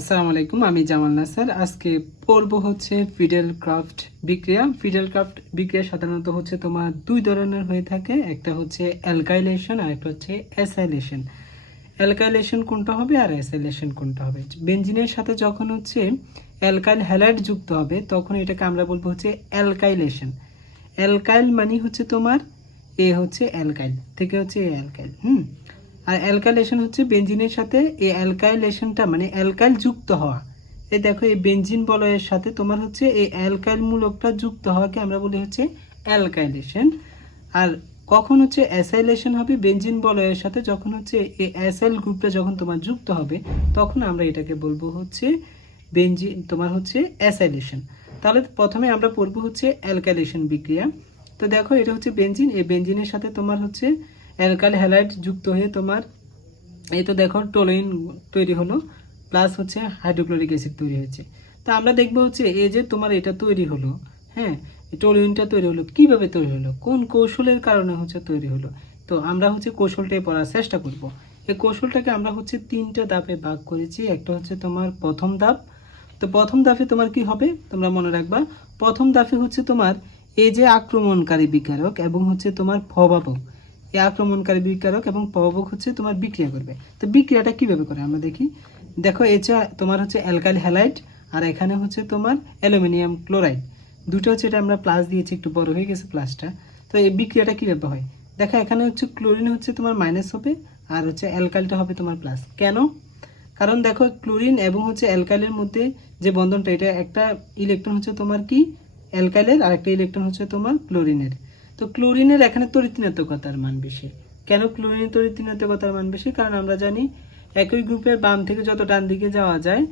আসসালামু আলাইকুম, আমি জামাল নাসার। আজকে পড়ব হচ্ছে ফিডেল ক্রাফট বিক্রিয়া। ফিডেল ক্রাফট বিক্রিয়া সাধারণত হচ্ছে তোমার দুই ধরনের হয়ে থাকে। একটা হচ্ছে অ্যালকাইলেশন আর একটা হচ্ছে অ্যাসাইলেশন অ্যালকাইলেশন কোনটা হবে আর অ্যাসাইলেশন কোনটা হবে? বেঞ্জিনের সাথে যখন হচ্ছে অ্যালকাইল হ্যালাইড যুক্ত হবে, তখন এটাকে আমরা বলব হচ্ছে অ্যালকাইলেশন অ্যালকাইল মানে হচ্ছে তোমার, এ হচ্ছে অ্যালকাইল থেকে হচ্ছে এ অ্যালকাইল হুম? আর অ্যালকাইলেশন হচ্ছে বেঞ্জিনের সাথে, এই অ্যালকাইলেশনটা মানে অ্যালকাইল যুক্ত হওয়া। এই দেখো, এই বেঞ্জিন বলয়ের সাথে তোমার হচ্ছে এই অ্যালকাইল মূলকটা যুক্ত হওয়াকে আমরা বলি হচ্ছে অ্যালকাইলেশন। আর কখন হচ্ছে অ্যাসাইলেশন হবে বেঞ্জিন বলয়ের সাথে, যখন হচ্ছে এই অ্যাসাইল গ্রুপটা যখন তোমার যুক্ত হবে, তখন আমরা এটাকে বলব হচ্ছে বেঞ্জিন তোমার হচ্ছে অ্যাসাইলেশন। তাহলে প্রথমে আমরা পড়ব হচ্ছে অ্যালকাইলেশন বিক্রিয়া। তো দেখো, এটা হচ্ছে বেঞ্জিন এই বেঞ্জিনের সাথে তোমার হচ্ছে অ্যালকাইল হ্যালাইড যুক্ত হয়ে তোমার, এই তো দেখো টোলোইন তৈরি হলো প্লাস হচ্ছে হাইড্রোক্লোরিক অ্যাসিড তৈরি হয়েছে। তা আমরা দেখব হচ্ছে এই যে তোমার এটা তৈরি হলো হ্যাঁ টোলোইনটা তৈরি হলো, কীভাবে তৈরি হলো, কোন কৌশলের কারণে হচ্ছে তৈরি হলো? তো আমরা হচ্ছে কৌশলটাই পড়ার চেষ্টা করব। এই কৌশলটাকে আমরা হচ্ছে তিনটা ধাপে ভাগ করেছি, একটা হচ্ছে তোমার প্রথম ধাপ। তো প্রথম ধাপে তোমার কি হবে, তোমরা মনে রাখবা, প্রথম ধাপে হচ্ছে তোমার এই যে আক্রমণকারী বিকারক এবং হচ্ছে তোমার প্রভাবক এই আক্রমণকারী বিকারক এবং প্রভাবক হচ্ছে তোমার বিক্রিয়া করবে। তো বিক্রিয়াটা কীভাবে করে আমরা দেখি? দেখো এটা তোমার হচ্ছে অ্যালকাইল হ্যালাইড আর এখানে হচ্ছে তোমার অ্যালুমিনিয়াম ক্লোরাইড। দুটো হচ্ছে এটা আমরা প্লাস দিয়েছি, একটু বড় হয়ে গেছে প্লাসটা। তো এই বিক্রিয়াটা কীভাবে হয়? দেখো, এখানে হচ্ছে ক্লোরিন হচ্ছে তোমার মাইনাস হবে আর হচ্ছে অ্যালকাইলটা হবে তোমার প্লাস। কেন? কারণ দেখো, ক্লোরিন এবং হচ্ছে অ্যালকাইলের মধ্যে যে বন্ধনটা, এটা একটা ইলেকট্রন হচ্ছে তোমার কি? অ্যালকাইলের আর একটা ইলেকট্রন হচ্ছে তোমার ক্লোরিনের। তো ক্লোরিনের এখানে তরিতিনাত্মকতার মান বেশি। কেন ক্লোরিনের তরিতিনাত্মকতার মান বেশি? কারণ আমরা জানি একই গ্রুপে বাম থেকে যত ডান দিকে যাওয়া যায়,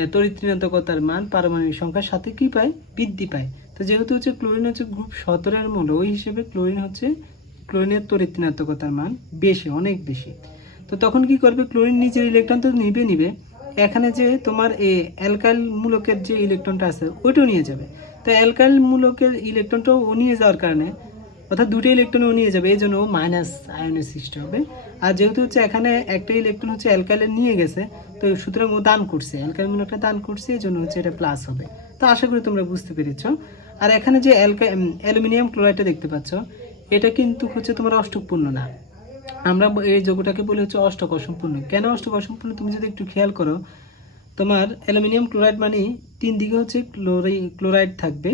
এ তরিতিনাত্মকতার মান পারমাণবিক সংখ্যার সাথে কি পায়? বৃদ্ধি পায়। তো যেহেতু হচ্ছে ক্লোরিন হচ্ছে গ্রুপ সতেরোর মূল, ওই হিসেবে ক্লোরিন হচ্ছে ক্লোরিনের তরিতিনাত্মকতার মান বেশি, অনেক বেশি। তো তখন কি করবে? ক্লোরিন নিজের ইলেকট্রন তো নিবে নিবে। এখানে যে তোমার এই অ্যালকাইল মূলকের যে ইলেকট্রনটা আছে, ওইটাও নিয়ে যাবে। তো অ্যালকাইল মূলকের ইলেকট্রনটাও ও নিয়ে যাওয়ার কারণে অর্থাৎ দুটো ইলেকট্রন ও নিয়ে যাবে, এই জন্য ও মাইনাস আয়নের সৃষ্টি হবে। আর যেহেতু হচ্ছে এখানে একটা ইলেকট্রন হচ্ছে অ্যালকাইলের নিয়ে গেছে, তো সুতরাং ও দান করছে অ্যালকাইল মূলকটা দান করছে, এই জন্য হচ্ছে এটা প্লাস হবে। তো আশা করি তোমরা বুঝতে পেরেছ। আর এখানে যে অ্যালুমিনিয়াম ক্লোরাইডটা দেখতে পাচ্ছ, এটা কিন্তু হচ্ছে তোমার অষ্টকপূর্ণ না। আমরা এই যোগটাকে বলি হচ্ছে অষ্টক অসম্পূর্ণ কেন অষ্টক অসম্পূর্ণ তুমি যদি একটু খেয়াল করো, তোমার অ্যালুমিনিয়াম ক্লোরাইড মানে তিন দিকে হচ্ছে ক্লোরাই ক্লোরাইড থাকবে।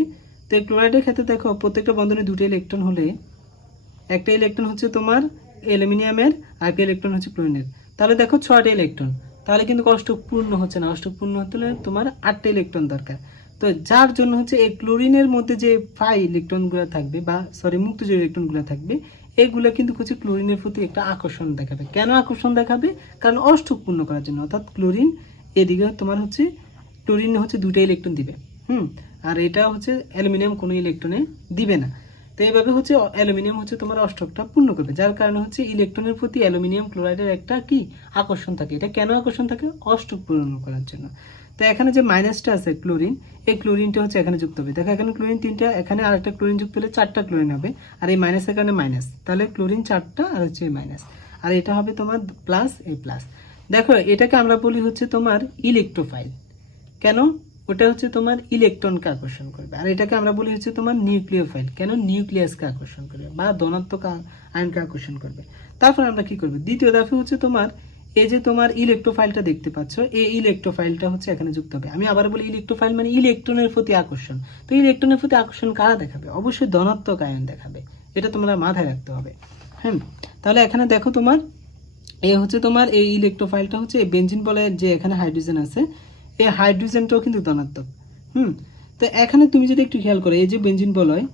তো ক্লোরাইডের ক্ষেত্রে দেখো, প্রত্যেকটা বন্ধনে দুটো ইলেকট্রন হলে, একটা ইলেকট্রন হচ্ছে তোমার অ্যালুমিনিয়ামের আর একটা ইলেকট্রন হচ্ছে ক্লোরিনের তাহলে দেখো ছয়টা ইলেকট্রন তাহলে কিন্তু অষ্টকপূর্ণ হচ্ছে না অষ্টকপূর্ণ হতে হলে তোমার আটটা ইলেকট্রন দরকার। তো যার জন্য হচ্ছে এই ক্লোরিনের মধ্যে যে ফাই ইলেকট্রনগুলো থাকবে, বা সরি মুক্ত যে ইলেকট্রনগুলো থাকবে, এগুলো কিন্তু হচ্ছে ক্লোরিনের প্রতি একটা আকর্ষণ দেখাবে। কেন আকর্ষণ দেখাবে? কারণ অষ্টক পূর্ণ করার জন্য। অর্থাৎ ক্লোরিন এদিকে তোমার হচ্ছে ক্লোরিন হচ্ছে দুটো ইলেকট্রন দিবে। হুম? আর এটা হচ্ছে অ্যালুমিনিয়াম কোনো ইলেকট্রনে দিবে না। তো এইভাবে হচ্ছে অ্যালুমিনিয়াম হচ্ছে তোমার অষ্টকটা পূর্ণ করবে। যার কারণে হচ্ছে ইলেকট্রনের প্রতি অ্যালুমিনিয়াম ক্লোরাইডের একটা কি আকর্ষণ থাকে। এটা কেন আকর্ষণ থাকে? অষ্টক পূরণ করার জন্য। তো এখানে যে মাইনাসটা আছে ক্লোরিন, এই ক্লোরিনটা হচ্ছে এখানে যুক্ত হবে। দেখো এখানে ক্লোরিন তিনটা, এখানে আর একটা ক্লোরিন যুক্ত হলে চারটা ক্লোরিন হবে। আর এই মাইনাসের কারণে মাইনাস তাহলে ক্লোরিন চারটা আর হচ্ছে মাইনাস আর এটা হবে তোমার প্লাস এই প্লাস দেখো এটাকে আমরা বলি হচ্ছে তোমার ইলেকট্রোফাইল কেন? ওটা হচ্ছে তোমার ইলেকট্রনকে আকর্ষণ করবে। আর এটাকে আমরা বলি হচ্ছে তোমার নিউক্লিওফাইল কেন? নিউক্লিয়াসকে আকর্ষণ করবে বা ধনাত্মক আয়নকে আকর্ষণ করবে। তারপর আমরা কি করব? দ্বিতীয় ধাপে হচ্ছে তোমার, এই যে তোমার ইলেকট্রোফাইলটা দেখতে পাচ্ছ, এই ইলেকট্রোফাইলটা হচ্ছে এখানে যুক্ত হবে। আমি আবার বলি ইলেকট্রোফাইল মানে ইলেকট্রনের প্রতি আকর্ষণ। তো ইলেকট্রনের প্রতি আকর্ষণ কারা দেখাবে? অবশ্যই ধনাত্মক আয়ন দেখাবে। এটা তোমরা মাথায় রাখতে হবে। হ্যাঁ তাহলে এখানে দেখো তোমার, এই হচ্ছে তোমার এই ইলেকট্রোফাইলটা হচ্ছে এই বেঞ্জিন বলে যে এখানে হাইড্রোজেন আছে এই হাইড্রোজেনটাও কিন্তু ধনাত্মক। হুম? তো এখানে তুমি যদি একটু খেয়াল করো, এই যে বেঞ্জিন বলয়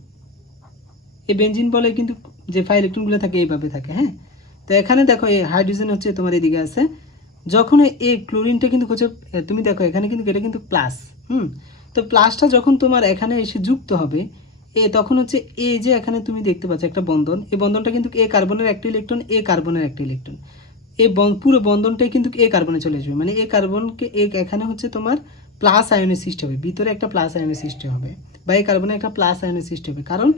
এই বেঞ্জিন বলে কিন্তু যে ফাই ইলেকট্রনগুলো থাকে, এইভাবে থাকে হ্যাঁ? তো এখানে দেখো, এই হাইড্রোজেন হচ্ছে তোমার এদিকে আছে। যখন এই ক্লোরিনটা কিন্তু হচ্ছে তুমি দেখো, এখানে কিন্তু এটা কিন্তু প্লাস, হুম? তো প্লাসটা যখন তোমার এখানে এসে যুক্ত হবে, এ তখন হচ্ছে এই যে এখানে তুমি দেখতে পাচ্ছ একটা বন্ধন, এই বন্ধনটা কিন্তু এ কার্বনের একটা ইলেকট্রন, এ কার্বনের একটা ইলেকট্রন। এই পুরো বন্ধনটাই কিন্তু এ কার্বনে চলে আসবে। মানে এ কার্বনকে এখানে হচ্ছে তোমার প্লাস আয়নের সৃষ্টি হবে। ভিতরে একটা প্লাস আয়নের সৃষ্টি হবে বা এই কার্বনে একটা প্লাস আয়নের সৃষ্টি হবে। কারণ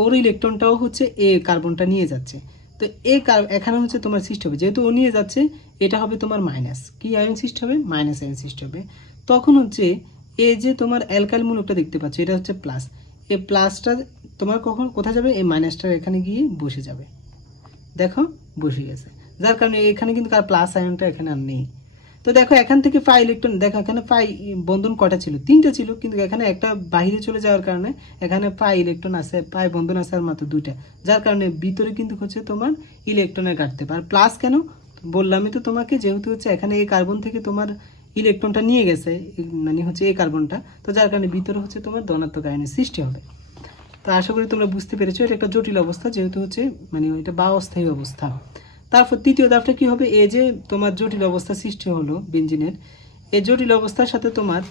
ওর ইলেকট্রনটাও হচ্ছে এ কার্বনটা নিয়ে যাচ্ছে। তো এ কার এখানে হচ্ছে তোমার সৃষ্টি হবে। যেহেতু ও নিয়ে যাচ্ছে, এটা হবে তোমার মাইনাস কি আয়ন সৃষ্টি হবে? মাইনাস আয়ন সৃষ্টি হবে। তখন হচ্ছে এ যে তোমার অ্যালকাইল মূলকটা দেখতে পাচ্ছ, এটা হচ্ছে প্লাস এ প্লাসটা তোমার কখন কোথায় যাবে? এই মাইনাসটা এখানে গিয়ে বসে যাবে। দেখো, বসে গেছে। যার কারণে এখানে কিন্তু কার প্লাস আয়নটা এখানে আর নেই। তো দেখো, এখান থেকে ফাই ইলেকট্রন দেখো, এখানে ফাই বন্ধন কটা ছিল? তিনটা ছিল, কিন্তু এখানে একটা বাইরে চলে যাওয়ার কারণে এখানে ফাই ইলেকট্রন আছে ফাই বন্ধন আছে আর মাত্র দুইটা। যার কারণে ভিতরে কিন্তু হচ্ছে তোমার ইলেকট্রনের কাটতে। আর প্লাস কেন? বললামই তো তোমাকে, যেহেতু হচ্ছে এখানে এই কার্বন থেকে তোমার ইলেকট্রনটা নিয়ে গেছে মানে হচ্ছে এই কার্বনটা তো যার কারণে ভিতরে হচ্ছে তোমার ধনাত্মক আয়নের সৃষ্টি হবে। তো আশা করি তোমরা বুঝতে পেরেছ, এটা একটা জটিল অবস্থা, যেহেতু হচ্ছে মানে এটা বা অস্থায়ী অবস্থা। তারপর তৃতীয় ধাপটা কি হবে? এই যে তোমার জটিল অবস্থা সৃষ্টি হলো বেঞ্জিনের, এই জটিল অবস্থার সাথে তোমার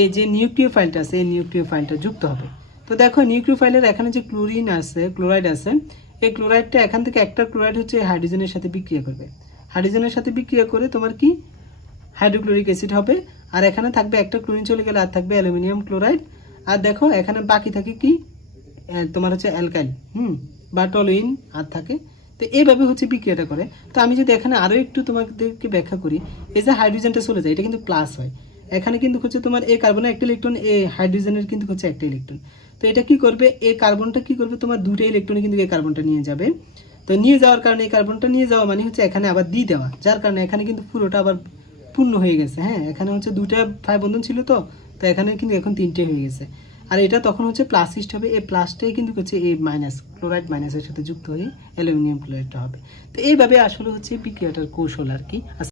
এই যে নিউক্লিয় ফাইলটা আছে, এই নিউক্লিয় ফাইলটা যুক্ত হবে। তো দেখো নিউক্লিয় ফাইলের এখানে যে ক্লোরিন আছে, ক্লোরাইড আছে, এই ক্লোরাইডটা এখান থেকে একটা ক্লোরাইড হচ্ছে হাইড্রোজেনের সাথে বিক্রিয়া করবে। হাইড্রোজেনের সাথে বিক্রিয়া করে তোমার কি? হাইড্রোক্লোরিক অ্যাসিড হবে। আর এখানে থাকবে একটা ক্লোরিন চলে গেলে আর থাকবে অ্যালুমিনিয়াম ক্লোরাইড। আর দেখো, এখানে বাকি থাকে কি? তোমার হচ্ছে অ্যালকাইল, হুম? বা টলুইন আর থাকে। তো এইভাবে হচ্ছে বিক্রিয়াটা করে। তো আমি যদি এখানে আরও একটু তোমাদেরকে ব্যাখ্যা করি, এই যে হাইড্রোজেনটা চলে যায়, এটা কিন্তু প্লাস হয়। এখানে কিন্তু হচ্ছে তোমার এই কার্বনের একটা ইলেকট্রন এ হাইড্রোজেনের কিন্তু হচ্ছে একটা ইলেকট্রন তো এটা কি করবে? এই কার্বনটা কি করবে? তোমার দুটো ইলেকট্রনে কিন্তু এই কার্বনটা নিয়ে যাবে। তো নিয়ে যাওয়ার কারণে এই কার্বনটা নিয়ে যাওয়া মানে হচ্ছে এখানে আবার দিয়ে দেওয়া, যার কারণে এখানে কিন্তু পুরোটা আবার পূর্ণ হয়ে গেছে হ্যাঁ? এখানে হচ্ছে দুটা ফাই বন্ধন ছিল তো তো এখানে কিন্তু এখন তিনটে হয়ে গেছে। আর এটা তখন হচ্ছে প্লাস সিস্ট হবে, এই প্লাসটাই কিন্তু হচ্ছে এই মাইনাস ক্লোরাইড মাইনাসের সাথে যুক্ত হয়ে অ্যালুমিনিয়াম ক্লোরাইডটা হবে। তো এইভাবে আসলে হচ্ছে বিক্রিয়াটার কৌশল আর কি।